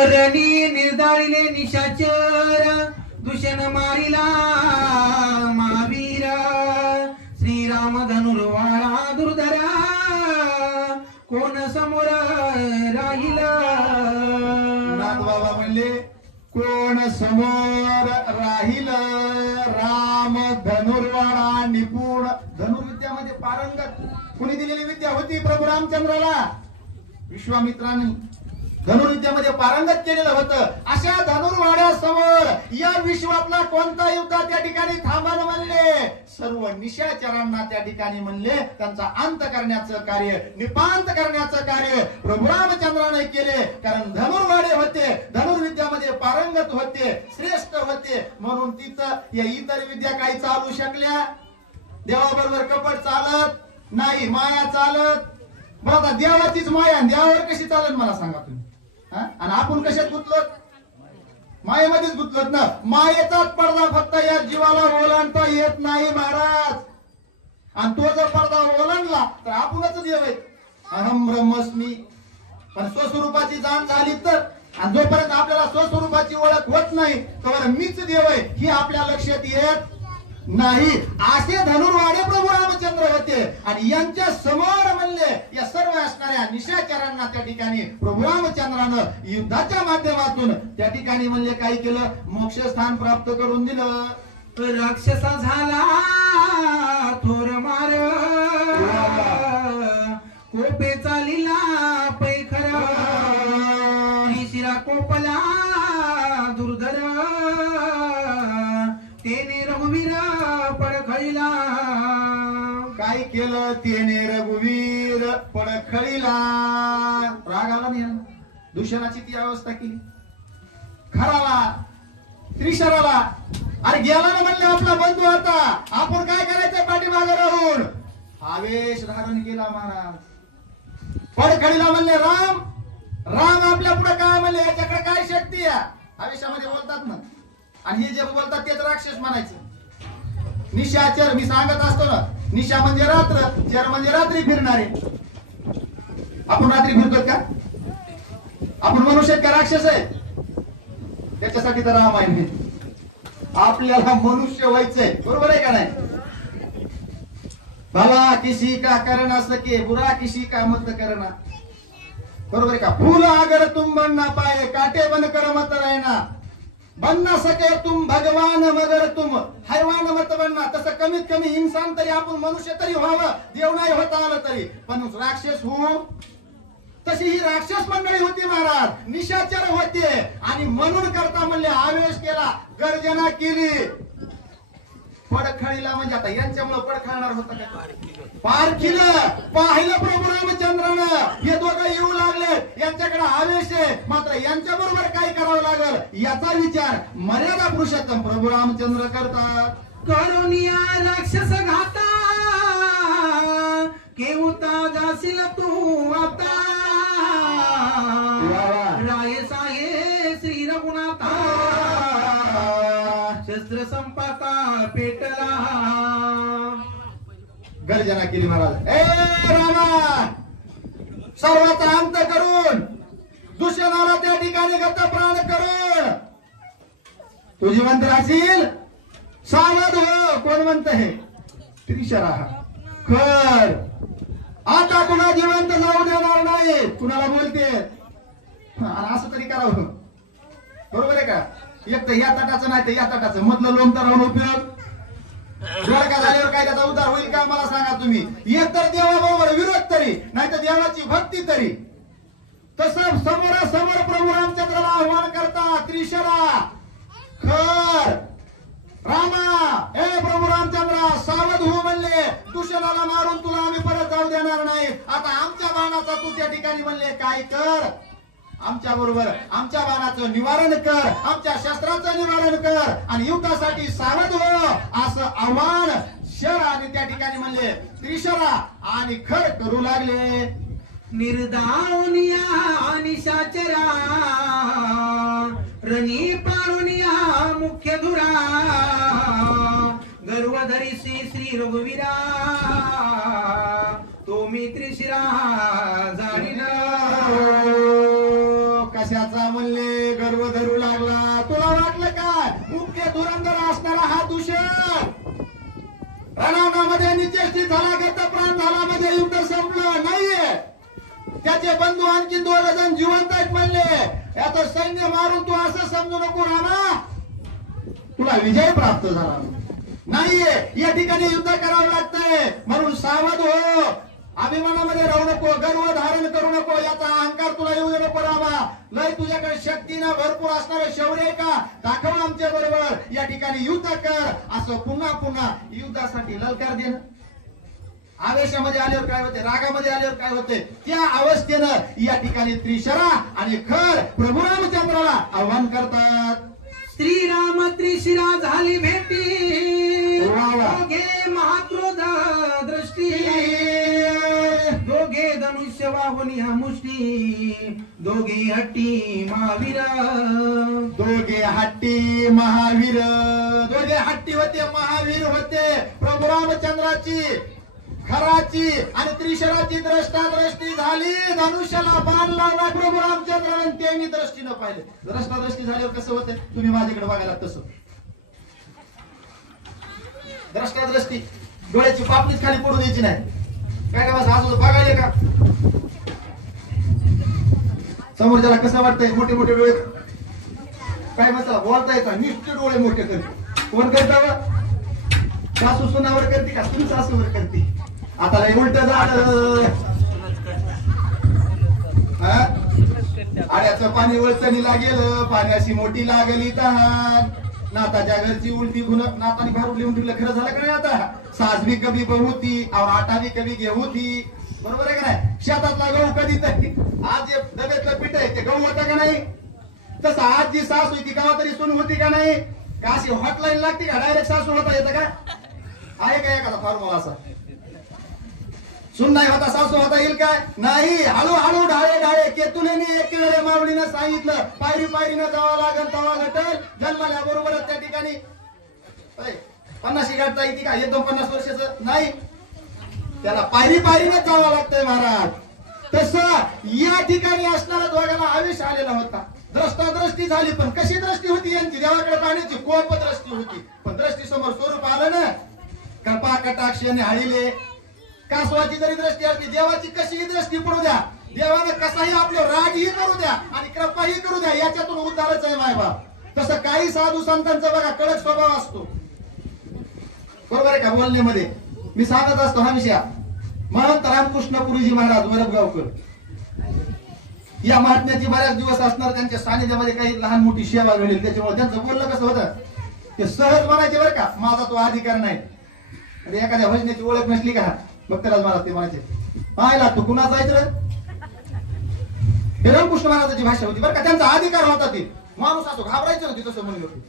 रणी निर्धारिले निशाचर दुषण मारिला महावीर श्रीराम धनुर्वारा दुर्धरा कोण समोर राहिला नाथबाबा म्हणले कोण समोर राहिल राम धनुर्वारा निपुण धनुर्विद्यामध्ये पारंगत कुणी दिलेली विद्या होती प्रभू रामचंद्राला विश्वामित्रांनी धनुर्विद्यामध्ये पारंगत केलेलं होतं अशा धनुर्वाड्यासमोर या विश्वातला कोणता युद्ध त्या ठिकाणी थांबायला म्हणले सर्व निशाचरांना त्या ठिकाणी म्हणले त्यांचा अंत करण्याचं कार्य निपांत करण्याचं कार्य प्रभू रामचंद्राने केले कारण धनुर्वाडे होते धनुर्विद्यामध्ये पारंगत होते श्रेष्ठ होते म्हणून तिथं या इतर विद्या काही चालू शकल्या देवाबरोबर कपट चालत नाही माया चालत बघा देवाचीच माया देवावर कशी चालत मला सांगा तुम्ही आणि आपण कशात गुंतलोत मायेमध्येच गुंतलोत ना मायेचाच पडदा फक्त या जीवाला ओलांडता येत नाही महाराज आणि तो जर पडदा ओलांडला तर आपणच देव आहे अहम ब्रह्मस्मी पण स्वस्वरूपाची जाण झाली तर आणि जोपर्यंत आपल्याला स्वस्वरूपाची ओळख होत नाही तर मीच देव आहे ही आपल्या लक्षात येत नाही असे धनुर्वाडे प्रभू रामचंद्र होते आणि यांच्या समोर म्हणले या सर्व असणाऱ्या निशाचरांना त्या ठिकाणी प्रभू रामचंद्रानं युद्धाच्या माध्यमातून त्या ठिकाणी म्हणले काय केलं मोक्षस्थान प्राप्त करून दिलं राक्षसा झाला थोर मार कोपे चालिला पैखर शिरा कोपला दुर्धर तेने रघुवीर पडखळीला काय केलं तेने रघुवीर पडखळीला राग आला नाही दूषणाची ती अवस्था केली खराला त्रिशराला अरे गेला ना म्हणले आपला बंधू आता आपण काय करायचं पाठीमागे राहून आवेश धारण केला महाराज पडखळीला म्हणले राम राम आपल्या पुढे काय म्हणले याच्याकडे काय शक्ती आहे आवेशामध्ये बोलतात ना आणि हे जे बोलतात तेच राक्षस म्हणायचं निशाचर मी सांगत असतो ना निशा म्हणजे रात्र चर म्हणजे रात्री फिरणारे आपण रात्री फिरतो का आपण मनुष्य का राक्षस आहे त्याच्यासाठी तर रामायण आहे आपल्याला मनुष्य व्हायचंय बरोबर आहे का नाही भला किसी का करना सके बुरा किसी का मत करना बरोबर आहे का फूल अगर तुम बन ना पाए काटे बन कर मत रहना बन ना सके तुम भगवान मगर तुम हैवान मत बनना तसं कमीत कमी इंसान तरी आपण मनुष्य तरी व्हावं देव नाही होता आलं तरी पण राक्षस होऊ तशी ही राक्षस मंडळी होती महाराज निशाचर होते आणि म्हणून करता म्हणले आवेश केला गर्जना केली पडखळीला म्हणजे आता यांच्यामुळे पडखळणार होता का पारखीला पाहिलं प्रभू रामचंद्रानं हे दोघं येऊ लागले यांच्याकडे आवेश आहे मात्र यांच्या बरोबर काय करावं लागल याचा विचार मर्यादा पुरुषोत्तम प्रभू रामचंद्र करतात करुणिया राक्षस घाता केवता जाशील तू आता राय साये श्री रघुनाथा शस्त्र संपाता पेटला गर्जना केली महाराज ए रामा सर्वाचा अंत करून दुष्यनाला त्या ठिकाणी गत प्राण करून तू जिवंत राहशील सावध हो कोण म्हणत आहे त्रिशरा कर आता कुणा जिवंत जाऊ देणार नाही कुणाला बोलते असं तरी करावं बरोबर आहे का एक तर या तटाचं नाही तर या तटाचं मधलं लोण तर राहून उपयोग का झाल्यावर काय त्याचा उद्धार होईल का मला सांगा तुम्ही एक तर देवाबरोबर विरोध तरी नाही तर देवाची भक्ती तरी तसं समोरासमोर प्रभू रामचंद्राला आव्हान करता त्रिशरा खर रामा हे प्रभू रामचंद्रा सावध हो म्हणले दुष्यनाला मारून तुला आम्ही परत जाऊ देणार नाही आता आमच्या बाणाचा तू त्या ठिकाणी म्हणले काय कर आमच्या बरोबर आमच्या बाणाचं निवारण कर आमच्या शस्त्राचं निवारण कर आणि युद्धासाठी सावध हो असं आव्हान शर आणि त्या ठिकाणी म्हणले त्रिशरा आणि खर करू लागले निर्दावनिया निशाचरा रणी पारुनिया मुख्य धुरा गर्वधरिसी श्री रघुवीरा तो मी त्रिशिरा जाणीन कशाचा म्हणले गर्व धरू लागला? तुला वाटलं काय मुख्य धुरंधर असणारा हा दूषण रणांगणामध्ये निश्चित झाला, गतप्राण झाला, म्हणजे युद्ध संपलं नाहीये. त्याचे बंधू आणखी 2 जण जिवंत आहेत म्हणले. याचं सैन्य मारून तू असं समजू नको रामा, तुला विजय प्राप्त झाला नाहीये. या ठिकाणी युद्ध करावं लागतंय. म्हणून सावध हो, अभिमानामध्ये राहू नको, गर्व धारण करू नको, याचा अहंकार तुला येऊ दे नको रामा. लय तुझ्याकडे शक्तीनं भरपूर असणारे शौर्य का दाखव आमच्या बरोबर, या ठिकाणी युद्ध कर, असं पुन्हा पुन्हा युद्धासाठी ललकार देणं. आवेशामध्ये आल्यावर काय होते, रागामध्ये आल्यावर काय होते, त्या अवस्थेनं या ठिकाणी त्रिशरा आणि खर प्रभू रामचंद्राला आव्हान करतात. श्रीराम त्रिशिरा झाली भेटी, दोघे महाक्रोध दृष्टी, दोघे धनुष्य वाहून या मुष्टी, दोघे हट्टी महावीर, दोघे हट्टी महावीर, दोघे हट्टी होते, महावीर होते. प्रभू रामचंद्राची खराची आणि त्रिशराची द्रष्टाद्रष्टी झाली. धनुष्याला बाण लावला प्रभू रामचंद्राने, त्यांनी दृष्टीनं पाहिले. द्रष्टाद्रष्टी झाल्यावर कसं होतं तुम्ही माझ्याकडे बघायला, तसं द्रष्टाद्रष्टी डोळ्याची पापणीच खाली पडू द्यायची नाही. काय का माझं आजोबा बघायला का समोरच्याला कसं वाटतंय, मोठे मोठे डोळे काय म्हणतात, बोलता येतात निश्चित डोळे मोठे करते. कोण करता? सासू सुनावर करते का सून सासूवर करते? आता उलट झालं. आड्याचं पाणी वळचणीला गेलं, पाण्याशी मोठी लागली तहान. नाताच्या घरची उलटी गुण नाताने घालून लिहून दिलं. खरं झालं का नाही? आता सास भी कभी बहू थी और आटा भी कभी गेहूं थी. बरोबर आहे का नाही? शेतातला गहू कधी तरी आज जे डब्यातलं पीठ आहे ते गहू होता का नाही? तसं आज जी सास होती केव्हा तरी सून होती का नाही? का अशी हॉटलाईन लागते का? डायरेक्ट सासू होता येतं का? आहे का एखादा फॉर्म्युला असा? सुन नाही होता सासू होता येईल काय? नाही. हळूहळू ढाळे ढाळे केतुलेने एक वेळे माऊलीनं सांगितलं, पायरी पायरीनं जावं लागल तवा घटल. जन्माल्या बरोबरच त्या ठिकाणी 50 गाठता येते का? एकदम 50 वर्षाचं नाही, त्याला पायरी पायरीनं जावं लागतंय महाराज. तसं या ठिकाणी असणारा दोघांना आवेश आलेला होता. द्रष्टाद्रष्टी झाली, पण कशी दृष्टी होती यांची? देवाकडे पाहण्याची कोप दृष्टी होती. पण दृष्टी समोर स्वरूप आलं ना, कृपा कटाक्षाने हाळीले. कासवाची जरी दृष्टी असली, देवाची कशीही दृष्टी पडू द्या, देवानं कसाही आपलं रागही करू द्या आणि कृपाही करू द्या, याच्यातून उद्धारच आहे मायबाप. तसं काही साधू संतांचा बघा कडक स्वभाव असतो. बरोबर आहे का? बोलण्यामध्ये मी सांगत असतो हमेशा. महंत रामकृष्णपुरीजी महाराज वरदगावकर या महात्म्याची बऱ्याच दिवस असणार, त्यांच्या सानिध्यामध्ये काही लहान मोठी सेवा घडली, त्याच्यामुळे त्यांचं बोलणं कसं होतं ते सहज म्हणायचे बरं का, माझा तो अधिकार नाही. आणि एखाद्या भजनाची ओळख नसली का मग त्याला महाराज ते म्हणायचे, पाहायला तू कुणा जायचं? हे रामकृष्ण महाराजांची भाषा होती बरं का, त्यांचा अधिकार होता. ते माणूस असो घाबरायचं ना तसं म्हणलं होतं.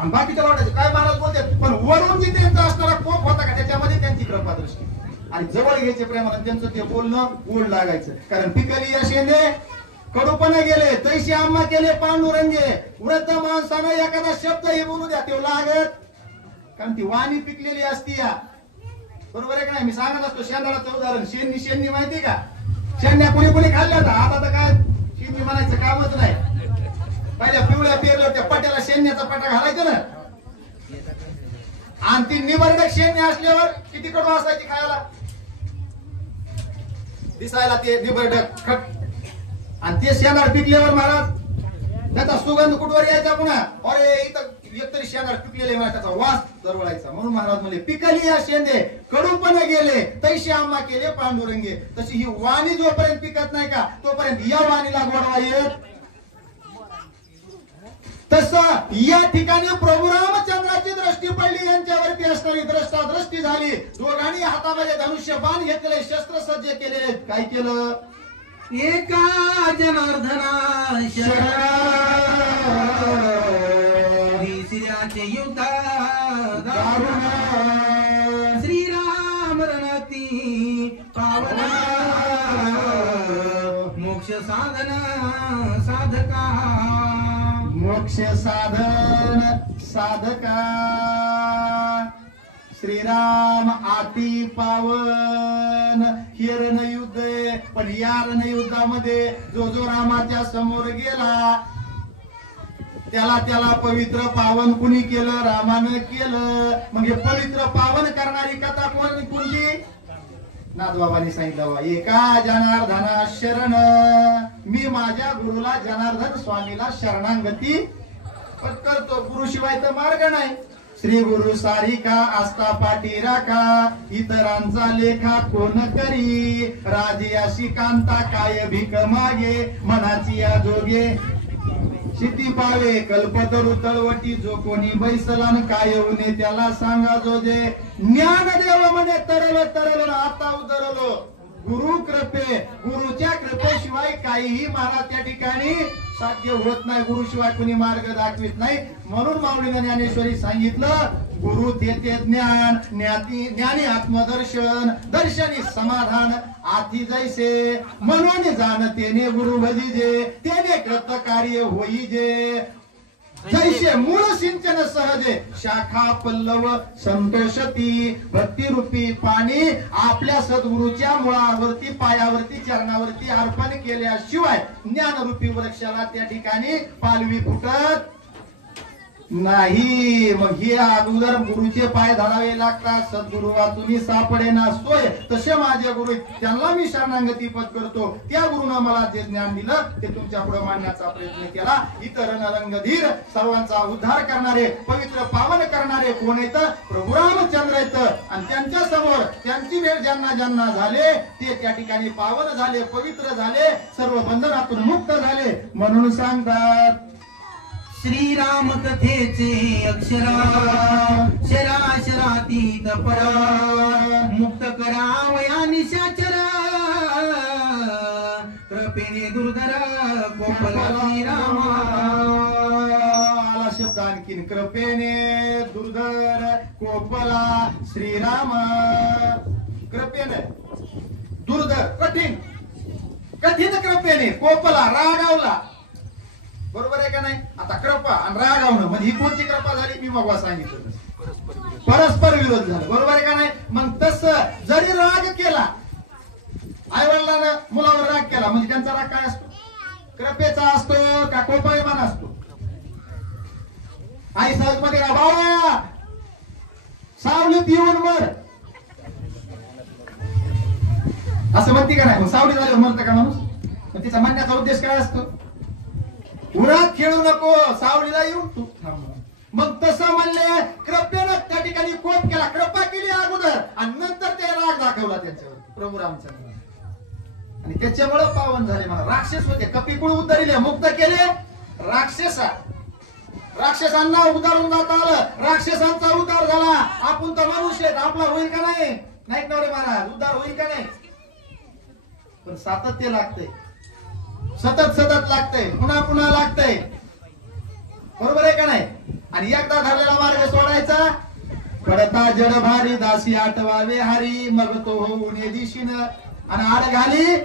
आणि बाकीच्या वाटायचं काय महाराज बोलते, पण वरून जी त्यांचा असणारा कोप होता का त्याच्यामध्ये त्यांची कृपा दृष्टी आणि जवळ घ्यायचे प्रेमानं त्यांचं ते बोलणं गोड लागायचं. कारण पिकली या शेंदे कडूपणे गेले तैशी आम्हा केले पांडुरंगे. वृद्ध माणसानं एखादा शब्द हे बोलू द्या ते लागत, कारण ती वाणी पिकलेली असती या. बरोबर आहे का नाही? मी सांगत असतो शेंदाळाचं उदाहरण. शेंनी माहिती का? शेंड्या कुणी कुणी खाल्ल्या होत्या. आता तर काय शेंदी म्हणायचं कामच नाही. पहिल्या पिवळ्या पेरल्या त्या पट्याला शेंड्याचा पटा घालायचा ना, आणि ती निबर्डक शेंडी असल्यावर किती कडू असायची खायला, दिसायला ते निबर्डक खट. आणि ते शेंगाड पिकल्यावर महाराज त्याचा सुगंध कुठवर यायचा पुन्हा, अरे इथं एकतरी शेंगाड पिकलेले मला त्याचा वास दरवळायचा. म्हणून महाराज म्हणले पिकली या शेंदे कडूपणे गेले तैशी आम्हा केले पांडुरंगे. तशी ही वाणी जोपर्यंत पिकत नाही का तोपर्यंत या वाणीला गोडवा येत. तसं या ठिकाणी प्रभू रामचंद्राची दृष्टी पडली, यांच्यावरती असणारी द्रष्टाद्रष्टी झाली. दोघांनी हातामध्ये धनुष्य बाण घेतले, शस्त्र सज्ज केले. काय केलं? एका जनार्दना श्रीराचे युद्ध श्रीराम रणती पावना मोक्ष साधना साधका. मोक्ष साधन साधका श्रीराम आती पावन. हिरण युद्ध पण या रणयुद्धामध्ये जो जो रामाच्या समोर गेला त्याला पवित्र पावन कुणी केलं? रामानं केलं. मग हे पवित्र पावन करणारी कथा कोणती? नाथबाबांनी सांगितलं, एका जनार्दना शरण, मी माझ्या गुरुला जनार्दन स्वामीला शरणांगती करतो. गुरुशिवाय तर मार्ग नाही. श्री गुरु सारिका आस्था पाठी राखा, इतरांचा लेखा कोण करी, राजयाशी कांता काय भीक मागे, मनाची या जोगे शिती पावे, कल्पतरू तळवटी जो कोणी बैसलान काय उने त्याला सांगा जो जे ज्ञान देव म्हणे तरल आता उतरलो. गुरु कृपे, गुरुच्या कृपेशिवाय काहीही महाराज त्या ठिकाणी साध्य होत नाही. गुरुशिवाय कुणी मार्ग दाखवित नाही. म्हणून माऊलीने ज्ञानेश्वरी सांगितलं, गुरु देते ज्ञान, ज्ञानी आत्मदर्शन, दर्शनी समाधान, आती जैसे म्हणून जाणतेने गुरु भजिजे, तेने कृत कार्य होईजे. जैसे मूळ सिंचन सहजे, शाखा पल्लव संतोषती, भक्ती रूपी पाणी आपल्या सद्गुरूच्या मुळावरती, पायावरती, चरणावरती अर्पण केल्याशिवाय ज्ञानरूपी वृक्षाला त्या ठिकाणी पालवी फुटत नाही. मग हे अगोदर गुरुचे पाय धरावे लागतात. सद्गुरु तुम्ही सापडे ना सोय, तसे माझे गुरु, त्यांना मी शरणागती पद करतो. त्या गुरुनं मला जे ज्ञान दिलं ते तुमच्या पुढे मांडण्याचा प्रयत्न केला. इतर रंगधीर, सर्वांचा उद्धार करणारे, पवित्र पावन करणारे कोण येतं? प्रभू रामचंद्र येतं. आणि त्यांच्या समोर त्यांची वेळ ज्यांना ज्यांना झाले ते त्या ठिकाणी पावन झाले, पवित्र झाले, सर्व बंधनातून मुक्त झाले. म्हणून सांगतात, श्रीराम कथेचे अक्षरा, शराशरातीत परा, मुक्त करावया निशाचरा, कृपेने दुर्धरा गोपाला श्रीरामा. आला शब्द आणखीन, कृपेने दुर्धर कोपला श्रीराम. कृपेने दुर्धर, कठीण कृपेने कोपला, रागावला. बरोबर आहे का नाही? आता कृपा आणि रागावणं म्हणजे ही कोणती कृपा झाली? मी मग सांगितलं, परस्पर विरोध झाला. बरोबर आहे का नाही? मग तसं जरी राग केला, आई वडिलांना मुलावर राग केला, म्हणजे त्यांचा राग काय असतो? कृपेचा असतो का कोपायमान असतो? आई सहज मध्ये का बाळा सावलीत येऊन मर असं म्हणते का नाही? सावली झाल्यावर मरतं का माणूस? पण तिचा म्हणण्याचा उद्देश काय असतो? उन्हात खेळू नको, सावलीला येऊन तू थांब. मग तसं म्हणले, कृपेनं त्या ठिकाणी कोप केला, कृपा केली अगोदर आणि नंतर ते राग दाखवला त्यांच्यावर प्रभू रामचंद्र. आणि त्याच्यामुळे पावन झाले. मला राक्षस होते, कपिकुळ उतरले, मुक्त केले. राक्षसांना उतारून जाता आलं, राक्षसांचा उद्धार झाला. आपण तर मनुष्य आहेत, आपला होईल का नाही? नाही ना रे महाराज, उद्धार होईल का नाही? पण सातत्य लागतंय, सतत लागतंय, पुन्हा लागतंय. बरोबर आहे का नाही? आणि एकदा धरलेला मार्ग सोडायचा. पडता जड भारी दासी आठवावे हारी, मग तो होऊन दिशीन आणि आड घाली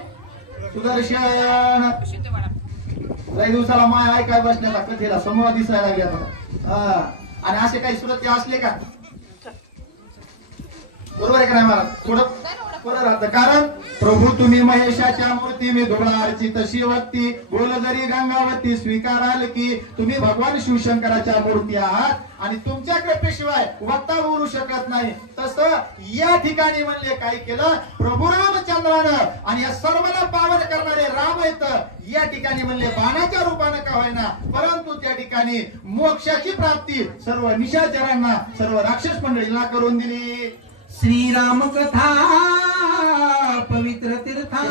सुदर्शन. काही दिवसाला माय ऐकाय बसण्याला कथेला समोर दिसायला लागल्या. आणि असे काही सुरत असले का? बरोबर आहे का नाही महाराज? थोडं बरं राहतं. कारण प्रभू तुम्ही महेशाच्या मूर्ती, मी धोळा अर्चित शिवती, बोल जरी गंगावती स्वीकाराल की तुम्ही भगवान शिवशंकराच्या मूर्ती आहात आणि तुमच्या कृपेशिवाय वक्ता बोलू शकत नाही. तसं या ठिकाणी म्हणले काय केलं? प्रभू रामचंद्रानं आणि या सर्वांना पावन करणारे राम आहेत. या ठिकाणी म्हणले बाणाच्या रूपानं का होईना, परंतु त्या ठिकाणी मोक्षाची प्राप्ती सर्व निशाचरांना, सर्व राक्षस मंडळींना करून दिली. श्रीराम कथा पवित्र तीर्था,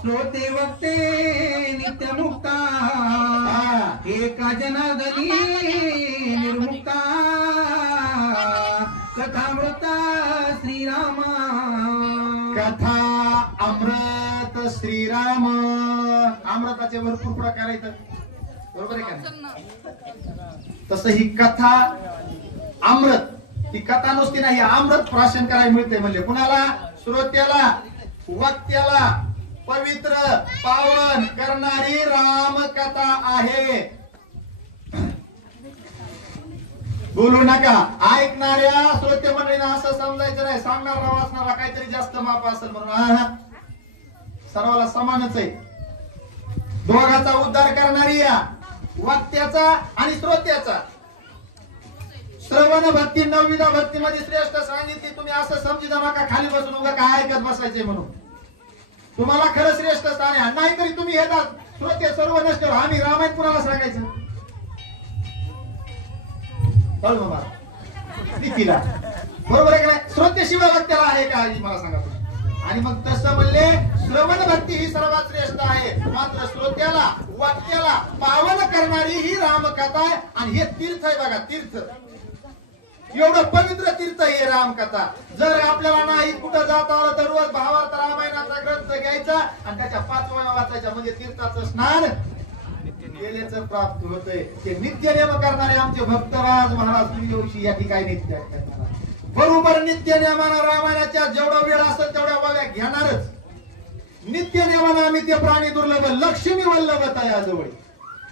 श्रोते वक्ते नित्य मुक्ता, एका जनार्दनी निर्मुक्ता, कथामृता श्रीराम. कथा अमृत श्रीराम. अमृताचे भरपूर प्रकार आहेत. बरोबर आहे का? तसं ही कथा अमृत, ती कथा नुसती नाही, अमृत प्राशन करायला मिळते. म्हणजे कुणाला? श्रोत्याला, वक्त्याला पवित्र पावन करणारी राम कथा आहे. बोलू नका. ऐकणाऱ्या श्रोते मंडळींना असं समजायचं नाही सांगणारा वाचणारा काहीतरी जास्त माप असेल म्हणून. सर्वाला समानच आहे. दोघाचा उद्धार करणारी या वक्त्याचा आणि श्रोत्याचा. श्रवण भक्ती 9वी भक्तीमध्ये श्रेष्ठ सांगितली. तुम्ही असं समजू नका खाली बसून उगा काय ऐकत बसायचे म्हणून. तुम्हाला खरं श्रेष्ठ स्थान आहे. नाहीतरी तुम्ही येतात श्रोते सर्व नष्ट. आम्ही रामायण कुणाला सांगायचं नीतीला, बरोबर आहे का नाही? श्रोते शिवाय वक्त्याला आहे का मला सांगा तुम्ही. आणि मग तसं म्हणले श्रवण भक्ती ही सर्वात श्रेष्ठ आहे. मात्र श्रोत्याला वक्त्याला पावन करणारी ही रामकथा आहे. आणि हे तीर्थ आहे बघा, तीर्थ. एवढं पवित्र तीर्थ हे रामकथा. जर आपल्याला नाही कुठं जाता आलं तर रोज भावार्थ रामायणाचा ग्रंथ घ्यायचा आणि त्याच्या 5व्या वाचायच्या म्हणजे तीर्थाचं स्नान केल्याचं प्राप्त होतंय. ते नित्य नेम करणारे आमचे भक्तराज महाराज सूर्यवंशी या ठिकाणी नित्य बरोबर नित्य नेमानं रामायणाच्या जेवढा वेळ असेल तेवढ्या वाव्या घेणारच. नित्य नेमानं आम्ही ते प्राणी दुर्लभ लक्ष्मी वल्लभ तयाजवळ.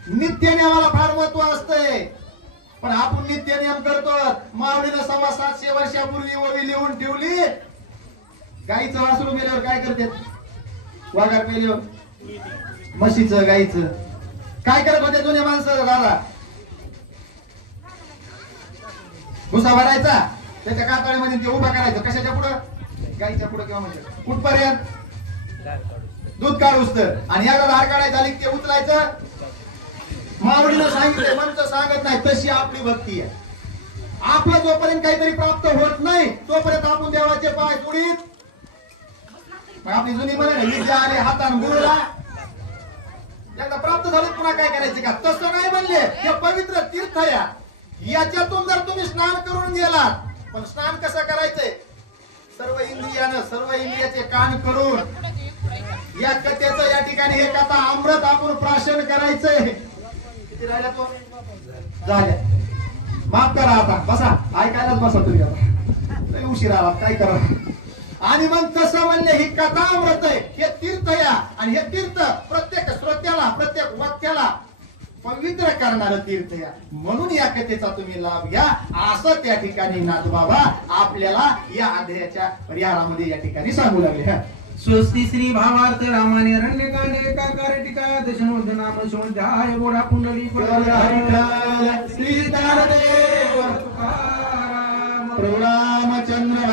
नित्य नेमाला फार महत्व असतंय. पण आपण नित्य नियम करतो. माऊलीनं 700 वर्षापूर्वी ओवी लिहून ठेवली. गाईचं वासरू मेल्यावर काय करते? वाघार मेल्यावर म्हशीचं गाईचं काय करत होते जुने माणसं? दादा भुसा भरायचा त्याच्या कातळीमध्ये ते उभा करायचं. कशाच्या पुढं? गाईच्या पुढं किंवा म्हणजे कुठपर्यंत? दूध काढूस तर. आणि याला धार काढायचं झाली ते उचलायचं. माऊलीनं सांगितलंय, म्हणतं सांगत नाही. तशी आपली भक्ती आहे. आपलं जोपर्यंत काहीतरी प्राप्त होत नाही तोपर्यंत आपण देवाचे पाय पुढीत. आपली जुनी म्हणे विद्या आली हातान गुरुला. एकदा प्राप्त झालं पुन्हा काय करायचं का? तसं नाही म्हणले. हे पवित्र तीर्थ या. याच्यातून जर तुम्ही स्नान करून गेलात. पण स्नान कसं करायचंय? सर्व इंद्रियानं सर्व इंद्रियाचे कान करून या कथेचं या ठिकाणी हे कथा अमृत आपण प्राशन करायचंय. किती राहिला तो? झाल्या. माफ करा आता बसा. ऐकायलाच बसा तुम्ही आता. उशीर आला काय करा. आणि मग तसं म्हणले ही कथा अमृत आहे. हे तीर्थ या. आणि हे तीर्थ प्रत्येक श्रोत्याला प्रत्येक वक्त्याला पवित्र करणारं तीर्थ या. म्हणून या कथेचा तुम्ही लाभ घ्या असं त्या ठिकाणी नाथबाबा आपल्याला या अध्यायाच्या पर्यायामध्ये या ठिकाणी सांगू लागले. स्वस्ति श्री भावार्थ रामाने रण्यकांडे एकाकार टीका दशमोध नाम सोध्याय गोडा कुंडली श्री सीताराम प्रभु रामचंद्र